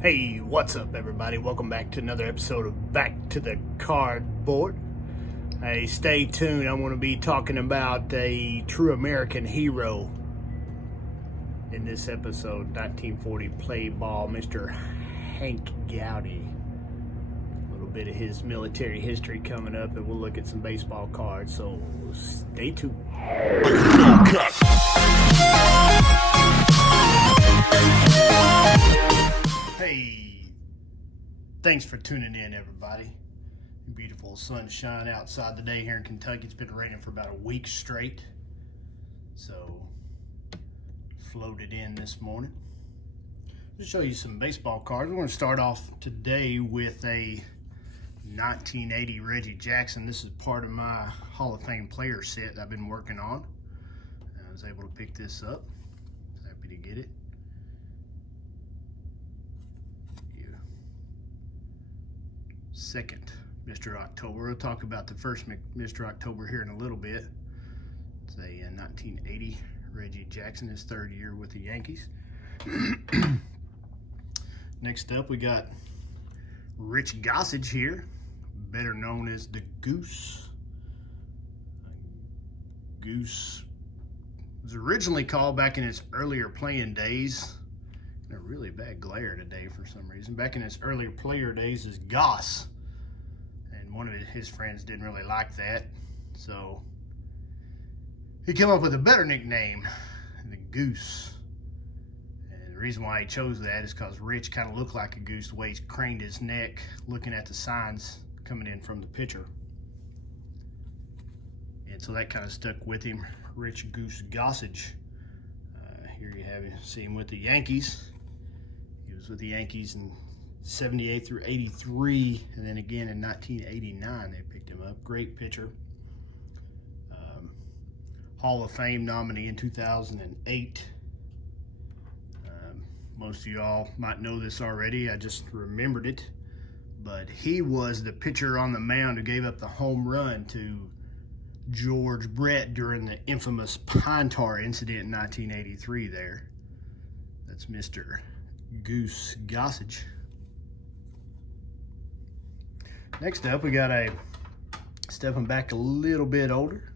Hey, what's up, everybody? Welcome back to another episode of Back to the Cardboard. Hey, stay tuned. I'm going to be talking about a true American hero in this episode, 1940 play ball, Mr. Hank Gowdy. A little bit of his military history coming up, and we'll look at some baseball cards, so stay tuned. Hey, thanks for tuning in, everybody. Beautiful sunshine outside today here in Kentucky. It's been raining for about a week straight, so floated in this morning. Just show you some baseball cards. We're going to start off today with a 1980 Reggie Jackson. This is part of my Hall of Fame player set that I've been working on. I was able to pick this up. Happy to get it. Second Mr. October. We'll talk about the first Mr. October here in a little bit. It's a 1980 Reggie Jackson, his third year with the Yankees. Next up, we got Rich Gossage here, better known as the Goose. Goose was originally called back in its earlier playing days. A really bad glare today for some reason. Back in his earlier player days is Goss. And one of his friends didn't really like that. So he came up with a better nickname, the Goose. And the reason why he chose that is because Rich kind of looked like a goose the way he craned his neck looking at the signs coming in from the pitcher. And so that kind of stuck with him, Rich Goose Gossage. Here you have him, see him with the Yankees. He was with the Yankees in 78 through 83, and then again in 1989 they picked him up. Great pitcher. Hall of Fame nominee in 2008. Most of y'all might know this already. I just remembered it. But he was the pitcher on the mound who gave up the home run to George Brett during the infamous pine tar incident in 1983 there. That's Mr. Goose Gossage. Next up, we got stepping back a little bit older,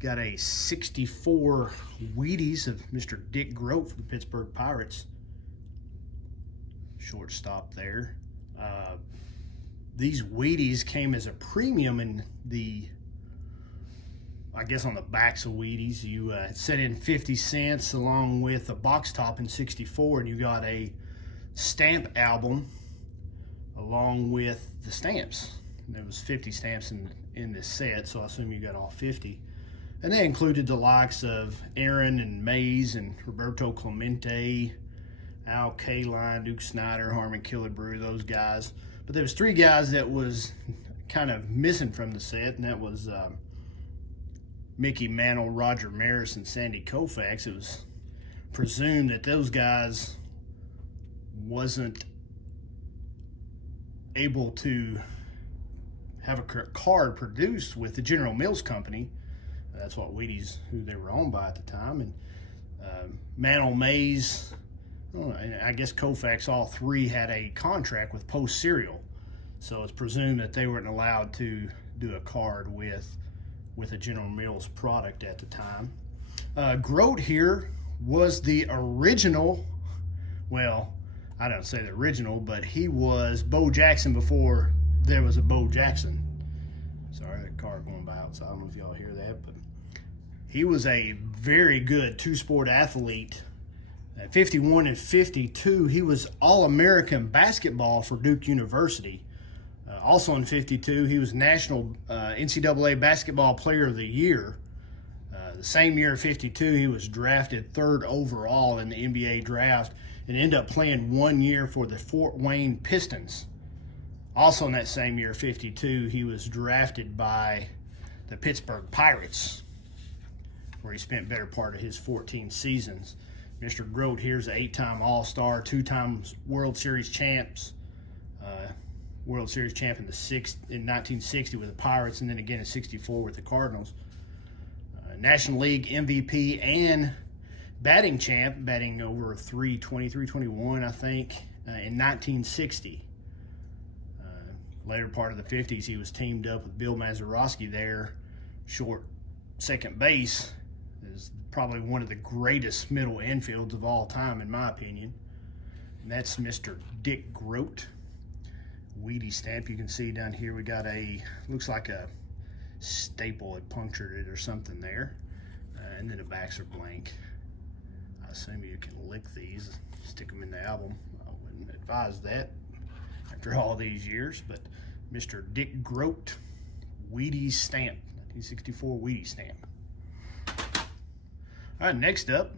got a 64 Wheaties of Mr. Dick Grote for the Pittsburgh Pirates. Shortstop there. These Wheaties came as a premium in the, I guess on the backs of Wheaties. You set in 50 cents along with a box top in 64, and you got a stamp album along with the stamps. And there was 50 stamps in this set, so I assume you got all 50. And they included the likes of Aaron and Mays and Roberto Clemente, Al Kaline, Duke Snyder, Harmon Killebrew, those guys. But there was three guys that was kind of missing from the set, and that was Mickey Mantle, Roger Maris, and Sandy Koufax. It was presumed that those guys wasn't able to have a card produced with the General Mills Company. That's what Wheaties, who they were owned by at the time. And Mantle, Mays, and I guess Koufax, all three had a contract with Post Cereal. So it's presumed that they weren't allowed to do a card with a General Mills product at the time. Grote here was the original, well, I don't say the original, but he was Bo Jackson before there was a Bo Jackson. Sorry, that car going by outside. I don't know if y'all hear that, but he was a very good two-sport athlete. At 51 and 52, he was All-American basketball for Duke University. Also in 52, he was National NCAA Basketball Player of the Year. The same year, 52, he was drafted 3rd overall in the NBA draft and ended up playing 1 year for the Fort Wayne Pistons. Also in that same year, 52, he was drafted by the Pittsburgh Pirates, where he spent better part of his 14 seasons. Mr. Grote here's an 8-time All-Star, 2-time World Series champs, World Series champ in 1960 with the Pirates, and then again in 64 with the Cardinals. National League MVP and batting champ, batting over 320, 321, I think, in 1960. Later part of the 50s, he was teamed up with Bill Mazeroski there, short second base. Is probably one of the greatest middle infields of all time, in my opinion. And that's Mr. Dick Grote. Wheaties stamp. You can see down here we got looks like a staple had punctured it or something there. And then the backs are blank. I assume you can lick these, stick them in the album. I wouldn't advise that after all these years, but Mr. Dick Grote, Wheaties stamp, 1964 Wheaties stamp. All right, next up,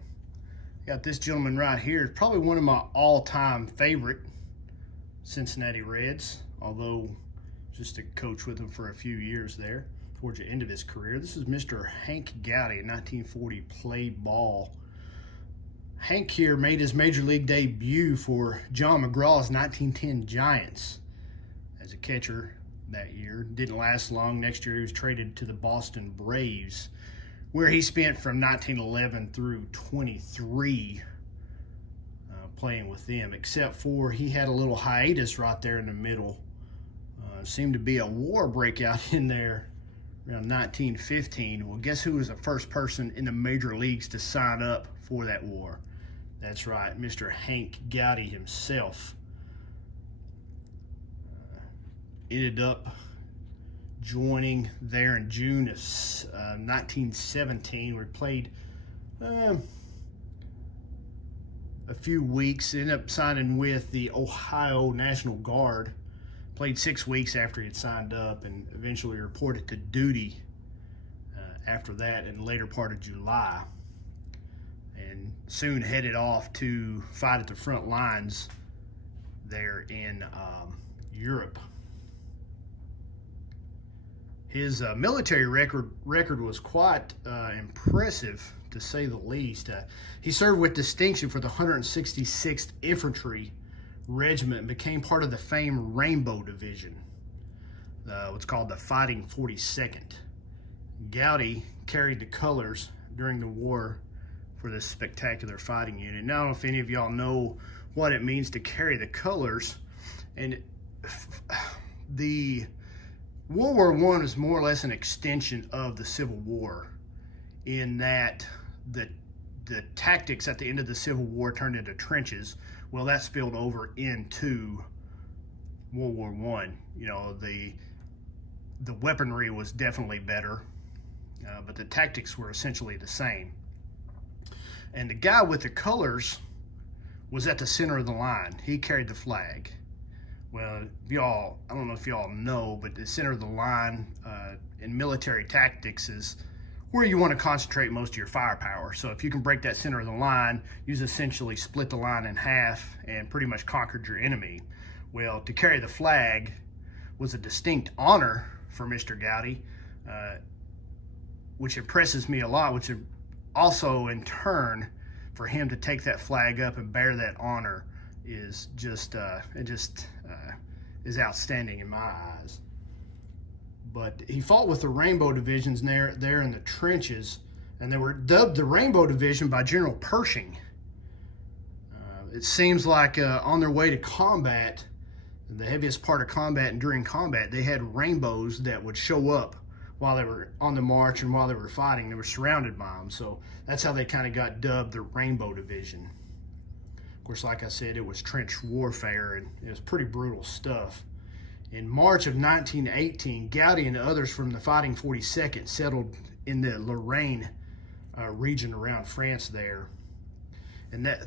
got this gentleman right here. It's probably one of my all-time favorite Cincinnati Reds, although just a coach with him for a few years there towards the end of his career. This is Mr. Hank Gowdy, in 1940, played ball. Hank here made his major league debut for John McGraw's 1910 Giants as a catcher that year. Didn't last long. Next year he was traded to the Boston Braves, where he spent from 1911 through 23 playing with them, except for he had a little hiatus right there in the middle. Seemed to be a war breakout in there around 1915. Well, guess who was the first person in the major leagues to sign up for that war? That's right, Mr. Hank Gowdy himself. Ended up joining there in June of 1917. We played a few weeks, ended up signing with the Ohio National Guard. Played 6 weeks after he had signed up, and eventually reported to duty after that in the later part of July, and soon headed off to fight at the front lines there in Europe. His military record was quite impressive, to say the least. He served with distinction for the 166th Infantry Regiment and became part of the famed Rainbow Division, what's called the Fighting 42nd. Gowdy carried the colors during the war for this spectacular fighting unit. Now, I don't know if any of y'all know what it means to carry the colors. And the World War I is more or less an extension of the Civil War, in that the tactics at the end of the Civil War turned into trenches. Well, that spilled over into World War I. You know, the weaponry was definitely better, but the tactics were essentially the same. And the guy with the colors was at the center of the line. He carried the flag. Well, y'all, I don't know if y'all know, but the center of the line in military tactics is where you want to concentrate most of your firepower. So if you can break that center of the line, you essentially split the line in half and pretty much conquered your enemy. Well, to carry the flag was a distinct honor for Mr. Gowdy, which impresses me a lot, which also in turn for him to take that flag up and bear that honor is just is outstanding in my eyes. But he fought with the Rainbow Divisions there in the trenches, and they were dubbed the Rainbow Division by General Pershing. It seems like on their way to combat, the heaviest part of combat and during combat, they had rainbows that would show up while they were on the march and while they were fighting. They were surrounded by them, so that's how they kind of got dubbed the Rainbow Division. Of course, like I said, it was trench warfare, and it was pretty brutal stuff. In March of 1918, Gowdy and others from the Fighting 42nd settled in the Lorraine region around France there. And that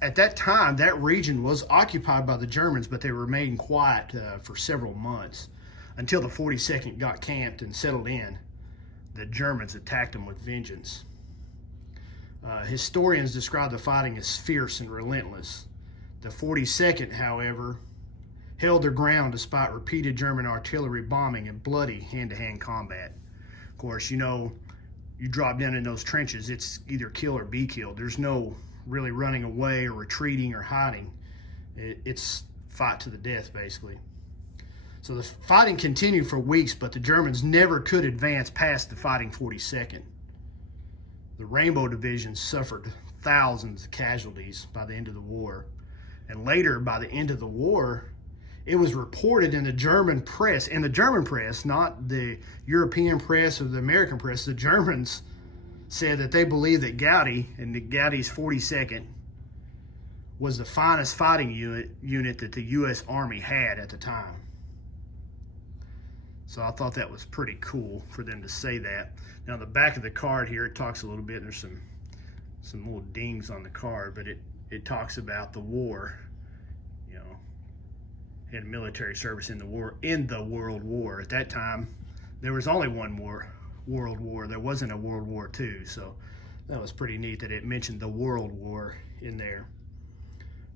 at that time, that region was occupied by the Germans, but they remained quiet for several months until the 42nd got camped and settled in. The Germans attacked them with vengeance. Historians describe the fighting as fierce and relentless. The 42nd, however, held their ground despite repeated German artillery bombing and bloody hand-to-hand combat. Of course, you know, you drop down in those trenches, it's either kill or be killed. There's no really running away or retreating or hiding. It's fight to the death, basically. So the fighting continued for weeks, but the Germans never could advance past the Fighting 42nd. The Rainbow Division suffered thousands of casualties by the end of the war. And later, by the end of the war, it was reported in the German press, not the European press or the American press, the Germans said that they believed that Gowdy and Gowdy's 42nd was the finest fighting unit that the U.S. Army had at the time. So I thought that was pretty cool for them to say that. Now, the back of the card here, it talks a little bit. There's some little dings on the card, but it talks about the war. You know, had military service in the World War. At that time, there was only one World War. There wasn't a World War II. So that was pretty neat that it mentioned the World War in there.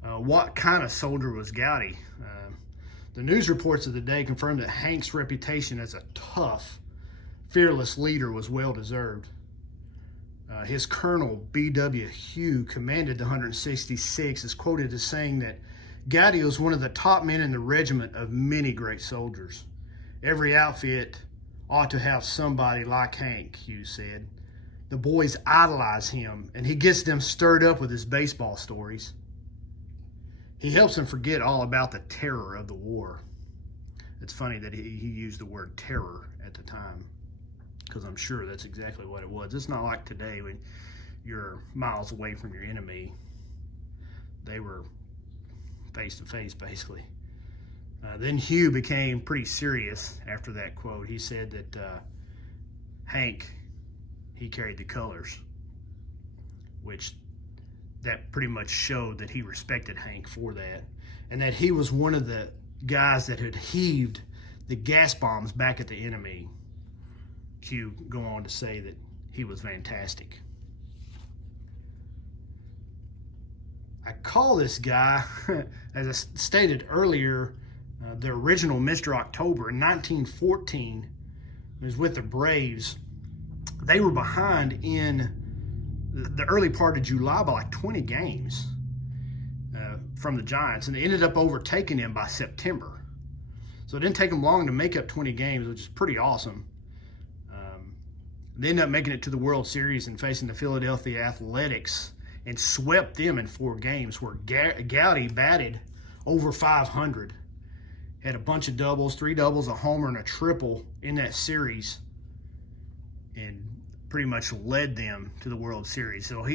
What kind of soldier was Gowdy? The news reports of the day confirmed that Hank's reputation as a tough, fearless leader was well-deserved. His Colonel B.W. Hugh commanded the 166 is quoted as saying that Gowdy was one of the top men in the regiment of many great soldiers. Every outfit ought to have somebody like Hank, Hugh said. The boys idolize him, and he gets them stirred up with his baseball stories. He helps them forget all about the terror of the war. It's funny that he used the word terror at the time, because I'm sure that's exactly what it was. It's not like today when you're miles away from your enemy. They were face to face, basically. Then Hugh became pretty serious after that quote. He said that Hank, he carried the colors, which that pretty much showed that he respected Hank for that, and that he was one of the guys that had heaved the gas bombs back at the enemy. Hugh go on to say that he was fantastic. I call this guy, as I stated earlier, the original Mr. October. In 1914, he was with the Braves. They were behind in the early part of July by like 20 games from the Giants, and they ended up overtaking them by September. So it didn't take them long to make up 20 games, which is pretty awesome. They ended up making it to the World Series and facing the Philadelphia Athletics and swept them in 4 games, where Gowdy batted over 500. Had a bunch of doubles, 3 doubles, a homer, and a triple in that series, and pretty much led them to the World Series. So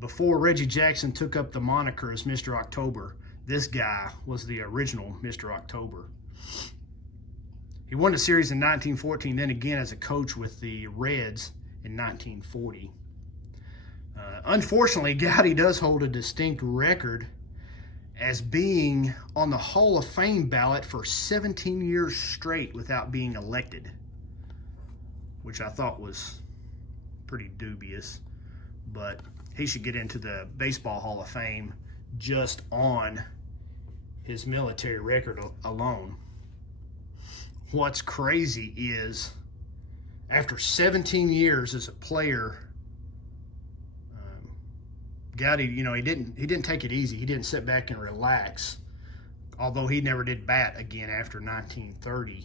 before Reggie Jackson took up the moniker as Mr. October, this guy was the original Mr. October. He won the series in 1914, then again as a coach with the Reds in 1940. Unfortunately, Gowdy does hold a distinct record as being on the Hall of Fame ballot for 17 years straight without being elected, which I thought was pretty dubious, but he should get into the Baseball Hall of Fame just on his military record alone. What's crazy is after 17 years as a player, Gowdy, he didn't take it easy. He didn't sit back and relax, although he never did bat again after 1930.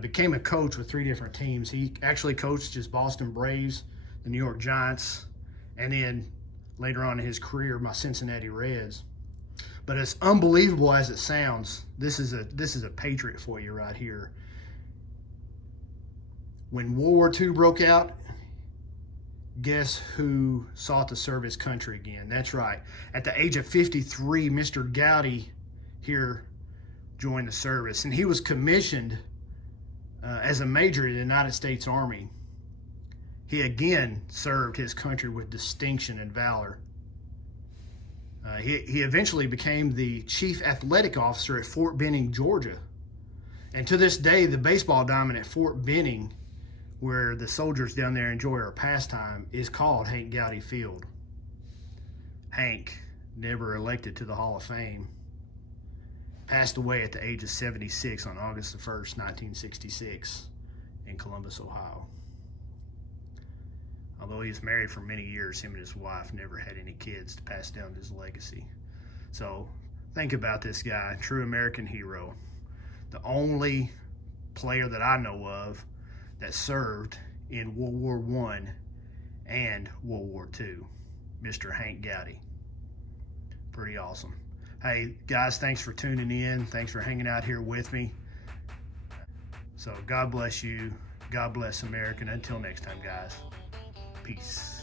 Became a coach with 3 different teams. He actually coached his Boston Braves, the New York Giants, and then later on in his career, my Cincinnati Reds. But as unbelievable as it sounds, this is a patriot for you right here. When World War II broke out, guess who sought to serve his country again? That's right. At the age of 53, Mr. Gowdy here joined the service, and he was commissioned as a major in the United States Army. He again served his country with distinction and valor. He eventually became the chief athletic officer at Fort Benning, Georgia. And to this day, the baseball diamond at Fort Benning, where the soldiers down there enjoy our pastime, is called Hank Gowdy Field. Hank, never elected to the Hall of Fame, passed away at the age of 76 on August the 1st, 1966 in Columbus, Ohio. Although he was married for many years, him and his wife never had any kids to pass down his legacy. So think about this guy, true American hero. The only player that I know of that served in World War I and World War II, Mr. Hank Gowdy. Pretty awesome. Hey, guys, thanks for tuning in. Thanks for hanging out here with me. So God bless you. God bless America. And until next time, guys, peace.